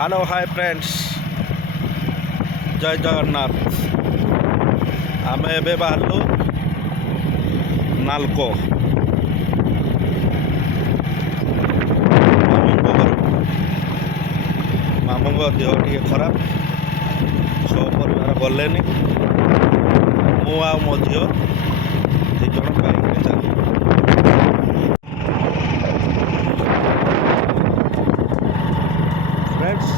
Hello hi friends, জয় জগন্নাଥ। ଆମେ ଏବେ ବାହାରିଲୁ ନାଲକୋ ମାମୁଙ୍କ ଘରକୁ। ମାମୁଙ୍କ ଦେହ ଟିକେ ଖରାପ, ସବୁ ପରିବାର ଗଲେନି। ମୁଁ ଆଉ ମୋ ଝିଅ ଦୁଇ ଜଣ ବାଇକ୍ରେ ଚାଲିଲୁ। ଫ୍ରେଣ୍ଡସ୍,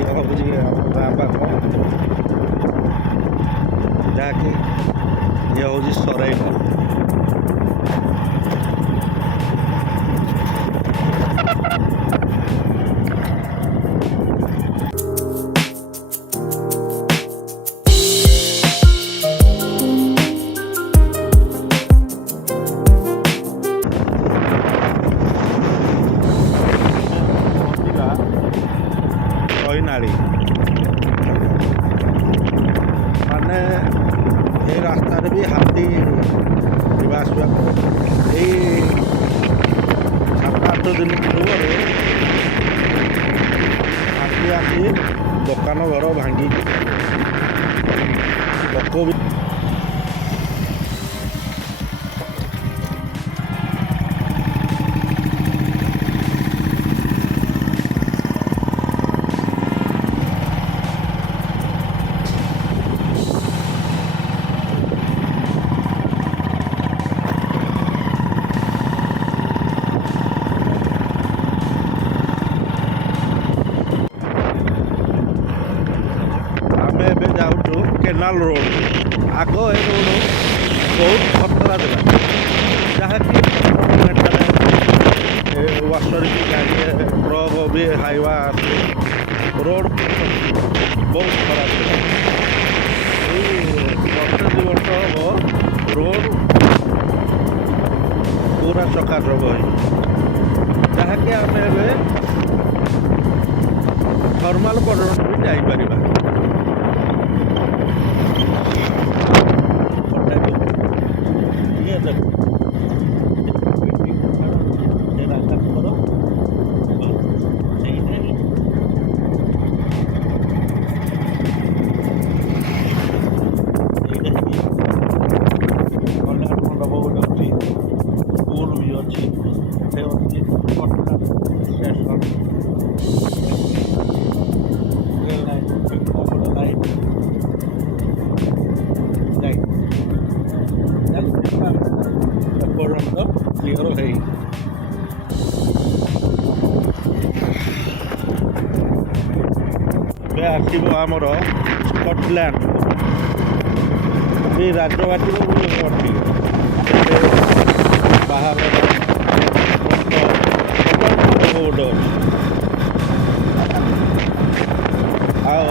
ଇଏ ହେଉଛି ଆମ ଗାଁ ପାଖ, ଯାହାକି ଇଏ ହେଉଛି ସରାଇଘାଟ। ନାଳି ମାନେ ଏଇ ରାସ୍ତାରେ ବି ହାତୀ ଯିବା ଆସିବା କରେ। ଏଇ 7-8 ଦିନ ପୂର୍ବରୁ ହାତୀ ଆସି ଦୋକାନ ଘର ଭାଙ୍ଗି ଲୋକ ବି ଏବେ ଯାଉଛୁ କେନାଲ ରୋଡ଼। ଆଗ ଏ ରୋଡ଼ ବହୁତ ଖତରା ଥିଲା, ଯାହାକି ୱାସର କି ଗାଡ଼ି ଟ୍ରକ୍ ବି ହାଇୱା ଆସେ। ରୋଡ଼ ବହୁତ ଖରାପ ଥିଲା। ଏଇ ବର୍ଷେ 2 ବର୍ଷ ହେବ ରୋଡ଼ ପୁରା ଚକାଚକ ହୋଇଛି, ଯାହାକି ଆମେ ଏବେ ନର୍ମାଲ ପର୍ଯ୍ୟନ୍ତ ବି ଯାଇପାରିବା। ସ୍କୁଲ ବି ଅଛି, ସେ ଅଛି ଷ୍ଟେସନ, ରେଳ ଲାଇନ୍, ଲାଇନ୍ ଏପର୍ଯ୍ୟନ୍ତ କ୍ଲିଅର ହେଇନି। ଏବେ ଆସିବ ଆମର ସ୍କଟଲ୍ୟାଣ୍ଡ, ଏଇ ରାଜବାଟୀର ଅଛି ବାହାର ବୋର୍ଡ଼ ଅଛି। ଆଉ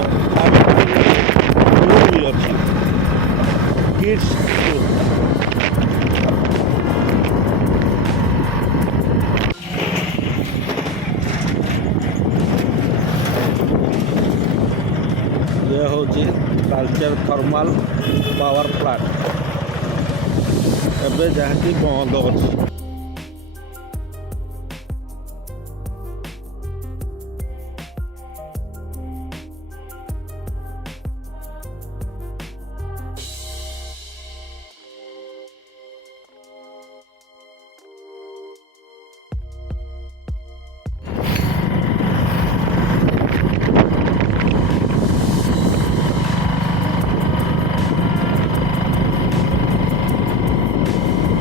ସ୍କୁଲ ବି ଅଛି, କିଡ୍ସ ସ୍କୁଲ। ଇଏ ହେଉଛି ତାଳଚେର ଥର୍ମାଲ ପାୱାର ପ୍ଲାଣ୍ଟ, ଏବେ ଯାହାକି ବନ୍ଦ ଅଛି।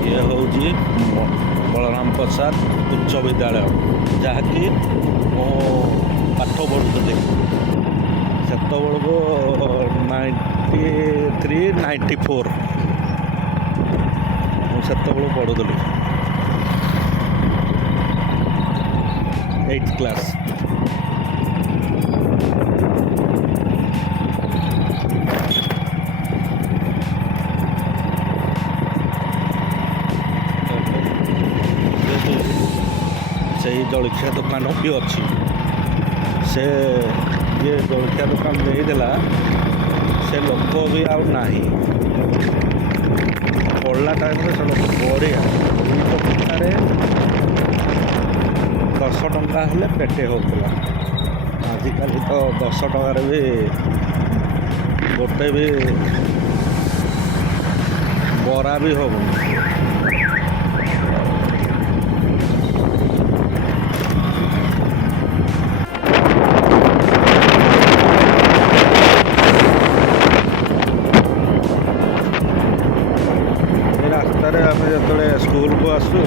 ଇଏ ହେଉଛି ବଳରାମ ପ୍ରସାଦ ଉଚ୍ଚ ବିଦ୍ୟାଳୟ, ଯାହାକି ମୁଁ ପାଠ ପଢ଼ୁଥିଲି ସେତେବେଳକୁ 93-94 ମୁଁ ସେତେବେଳକୁ ପଢ଼ୁଥିଲି 8th କ୍ଲାସ୍। ସେଇ ଜଳଖିଆ ଦୋକାନ ବି ଅଛି। ସେ ଯିଏ ଜଳଖିଆ ଦୋକାନ ଦେଇଥିଲା ସେ ଲୋକ ବି ଆଉ ନାହିଁ। ପଢ଼ିଲା ଟାଇମ୍ରେ ସେ ଲୋକ ବଢ଼ିଆ 2 ଟଙ୍କାରେ 10 ଟଙ୍କା ହେଲେ ପେଟେ ହେଉଥିଲା। ଆଜିକାଲି ତ 10 ଟଙ୍କାରେ ବି ଗୋଟେ ବି ବରା ବି ହେଉନି। ଏ ରାସ୍ତାରେ ଆମେ ଯେତେବେଳେ ସ୍କୁଲକୁ ଆସୁ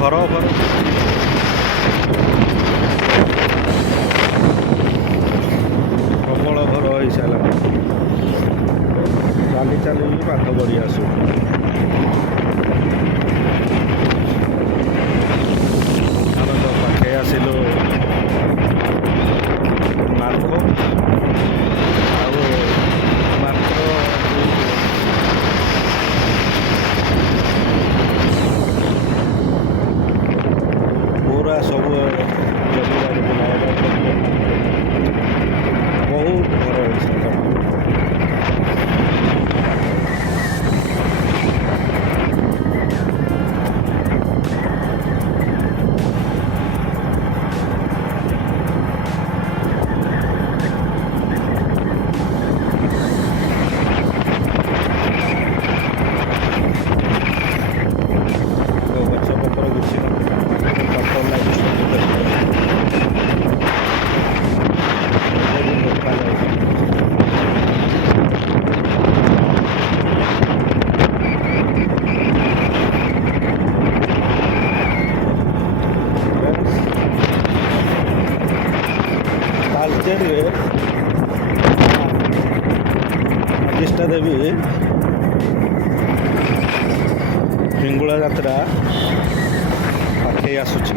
ଘର ପ୍ରବଳ ଘର ହେଇସାରିଲାଣି। ଚାଲି ଚାଲି ପାଠ ପଢ଼ି ଆସୁ। ଆମେ ତ ପାଖେଇ ଆସିଲୁ ନାଲକୋ। ଆଉ ମାତ୍ର ପୁରା ସବୁ ଜମିବାଡ଼ି ଥିଲା। ବହୁତ ଘର ହେଇସାରିଲାଣି। ଗଛପତ୍ର କିଛି ଚପଲ ଲାଗି ସବୁ ତାଲଚେରରେ ଅଧିଷ୍ଠା ଦେବୀ ହିଙ୍ଗୁଳା ଯାତ୍ରା ପାଖେଇ ଆସୁଛି।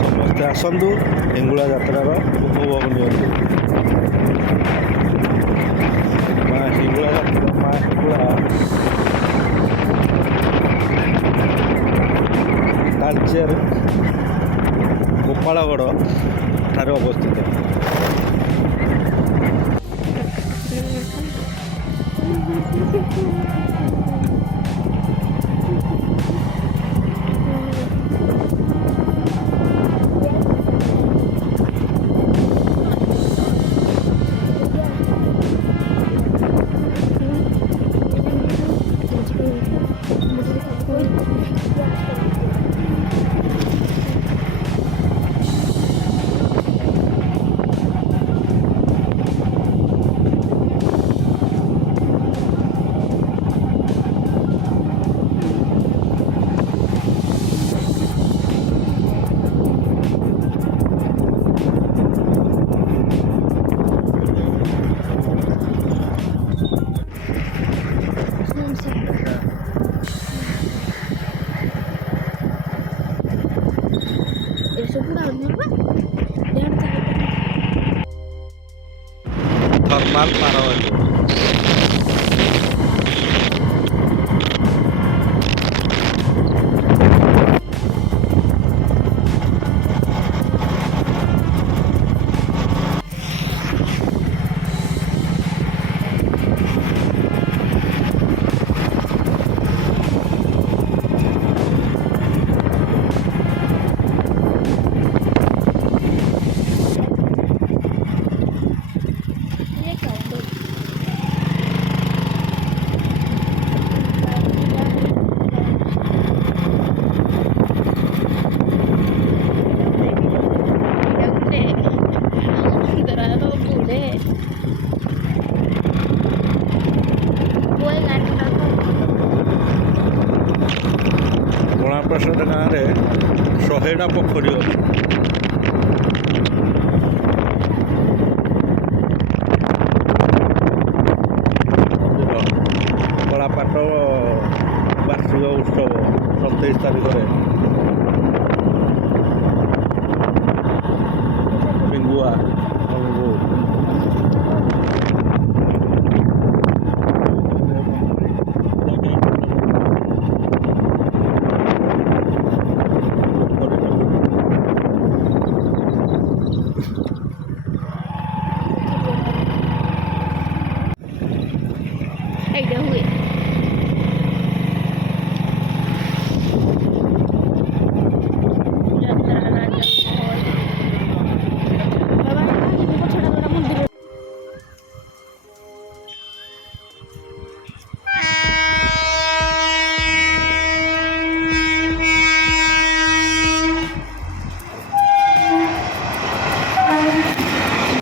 ସମସ୍ତେ ଆସନ୍ତୁ, ହିଙ୍ଗୁଳା ଯାତ୍ରାର ଉପଭୋଗ ନିଅନ୍ତୁ। ମା ହିଙ୍ଗୁଳା ଯାତ୍ରା, ମା ହିଙ୍ଗୁଳା ତାଳଚେର ଗୋପାଳଗଡ଼ ଠାରେ ଅବସ୍ଥିତ। थर्माल पारवली ପ୍ରସାଦ ଗାଁରେ 100ଟା ପୋଖରୀ ଅଛି।